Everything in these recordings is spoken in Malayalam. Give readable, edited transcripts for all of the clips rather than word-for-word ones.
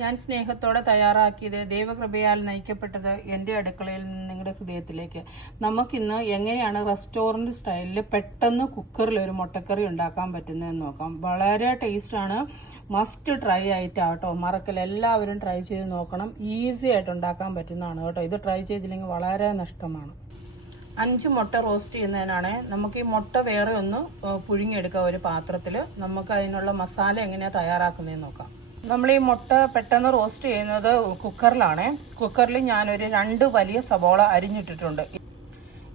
ഞാൻ സ്നേഹത്തോടെ തയ്യാറാക്കിയത് ദൈവകൃപയാൽ നയിക്കപ്പെട്ടത് എൻ്റെ അടുക്കളയിൽ നിന്ന് നിങ്ങളുടെ ഹൃദയത്തിലേക്ക്. നമുക്കിന്ന് എങ്ങനെയാണ് റെസ്റ്റോറൻറ്റ് സ്റ്റൈലിൽ പെട്ടെന്ന് കുക്കറിൽ ഒരു മുട്ടക്കറി ഉണ്ടാക്കാൻ പറ്റുന്നതെന്ന് നോക്കാം. വളരെ ടേസ്റ്റാണ്. മസ്റ്റ് ട്രൈ ആയിട്ടാട്ടോ, മറക്കല്ല, എല്ലാവരും ട്രൈ ചെയ്ത് നോക്കണം. ഈസി ആയിട്ട് ഉണ്ടാക്കാൻ പറ്റുന്നതാണ് കേട്ടോ. ഇത് ട്രൈ ചെയ്തില്ലെങ്കിൽ വളരെ നഷ്ടമാണ്. 5 മുട്ട റോസ്റ്റ് ചെയ്യുന്നതിനാണ്. നമുക്ക് ഈ മുട്ട വേറെ ഒന്ന് പുഴുങ്ങിയെടുക്കാം ഒരു പാത്രത്തിൽ. നമുക്ക് അതിനുള്ള മസാല എങ്ങനെയാണ് തയ്യാറാക്കുന്നതെന്ന് നോക്കാം. നമ്മൾ ഈ മുട്ട പെട്ടെന്ന് റോസ്റ്റ് ചെയ്യുന്നത് കുക്കറിലാണ്. കുക്കറിൽ ഞാനൊരു 2 വലിയ സബോള അരിഞ്ഞിട്ടിട്ടുണ്ട്.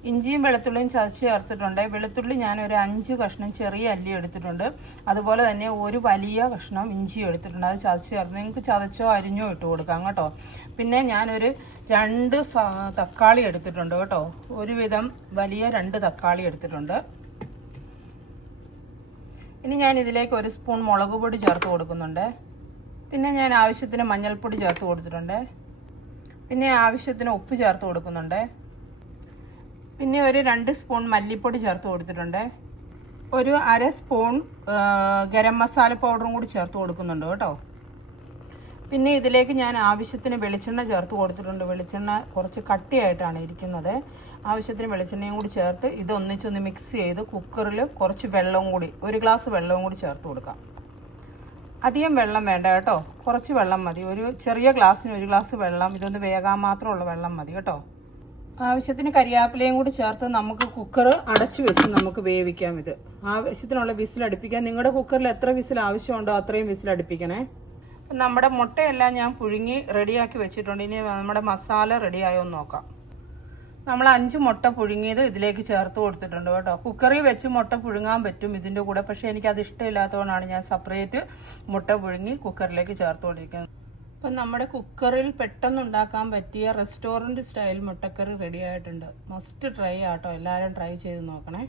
ഇഞ്ചിയും വെളുത്തുള്ളിയും ചതച്ച് ചേർത്തിട്ടുണ്ട്. വെളുത്തുള്ളി ഞാനൊരു 5 കഷ്ണം ചെറിയ അല്ലി എടുത്തിട്ടുണ്ട്. അതുപോലെ തന്നെ ഒരു വലിയ കഷ്ണം ഇഞ്ചി എടുത്തിട്ടുണ്ട്. അത് ചതച്ച് ചേർത്ത് നിങ്ങൾക്ക് ചതച്ചോ അരിഞ്ഞോ ഇട്ട് കൊടുക്കാം കേട്ടോ. പിന്നെ ഞാനൊരു 2 തക്കാളി എടുത്തിട്ടുണ്ട് കേട്ടോ. ഒരുവിധം വലിയ 2 തക്കാളി എടുത്തിട്ടുണ്ട്. ഇനി ഞാൻ ഇതിലേക്ക് 1 സ്പൂൺ മുളക് പൊടി ചേർത്ത് കൊടുക്കുന്നുണ്ട്. പിന്നെ ഞാൻ ആവശ്യത്തിന് മഞ്ഞൾപ്പൊടി ചേർത്ത് കൊടുത്തിട്ടുണ്ട്. പിന്നെ ആവശ്യത്തിന് ഉപ്പ് ചേർത്ത് കൊടുക്കുന്നുണ്ട്. പിന്നെ ഒരു 2 സ്പൂൺ മല്ലിപ്പൊടി ചേർത്ത് കൊടുത്തിട്ടുണ്ട്. ഒരു 1/2 സ്പൂൺ ഗരം മസാല പൗഡറും കൂടി ചേർത്ത് കൊടുക്കുന്നുണ്ട് കേട്ടോ. പിന്നെ ഇതിലേക്ക് ഞാൻ ആവശ്യത്തിന് വെളിച്ചെണ്ണ ചേർത്ത് കൊടുത്തിട്ടുണ്ട്. വെളിച്ചെണ്ണ കുറച്ച് കട്ടിയായിട്ടാണ് ഇരിക്കുന്നത്. ആവശ്യത്തിന് വെളിച്ചെണ്ണയും കൂടി ചേർത്ത് ഇത് ഒന്നിച്ചൊന്ന് മിക്സ് ചെയ്ത് കുക്കറിൽ കുറച്ച് വെള്ളവും കൂടി, 1 ഗ്ലാസ് വെള്ളവും കൂടി ചേർത്ത് കൊടുക്കാം. അധികം വെള്ളം വേണ്ട കേട്ടോ, കുറച്ച് വെള്ളം മതി. ഒരു ചെറിയ ഗ്ലാസ്സിന് 1 ഗ്ലാസ് വെള്ളം, ഇതൊന്ന് വേകാൻ മാത്രമുള്ള വെള്ളം മതി കേട്ടോ. ആവശ്യത്തിന് കരിയാപ്പിലയും കൂടി ചേർത്ത് നമുക്ക് കുക്കർ അടച്ചു വെച്ച് നമുക്ക് വേവിക്കാം. ഇത് ആവശ്യത്തിനുള്ള വിസിലടുപ്പിക്കാം. നിങ്ങളുടെ കുക്കറിൽ എത്ര വിസിൽ ആവശ്യമുണ്ടോ അത്രയും വിസിലടുപ്പിക്കണേ. നമ്മുടെ മുട്ടയെല്ലാം ഞാൻ പുഴുങ്ങി റെഡിയാക്കി വെച്ചിട്ടുണ്ട്. ഇനി നമ്മുടെ മസാല റെഡിയായോ എന്ന് നോക്കാം. നമ്മൾ 5 മുട്ട പുഴുങ്ങിയത് ഇതിലേക്ക് ചേർത്ത് കൊടുത്തിട്ടുണ്ട് കേട്ടോ. കുക്കറിൽ വെച്ച് മുട്ട പുഴുങ്ങാൻ പറ്റും ഇതിൻ്റെ കൂടെ, പക്ഷേ എനിക്കത് ഇഷ്ടമില്ലാത്തതുകൊണ്ടാണ് ഞാൻ സെപ്പറേറ്റ് മുട്ട പുഴുങ്ങി കുക്കറിലേക്ക് ചേർത്ത് കൊടുത്തിരിക്കുന്നത്. അപ്പം നമ്മുടെ കുക്കറിൽ പെട്ടെന്ന് ഉണ്ടാക്കാൻ പറ്റിയ റെസ്റ്റോറൻറ്റ് സ്റ്റൈൽ മുട്ടക്കറി റെഡി ആയിട്ടുണ്ട്. മസ്റ്റ് ട്രൈ ആട്ടോ, എല്ലാവരും ട്രൈ ചെയ്ത് നോക്കണേ.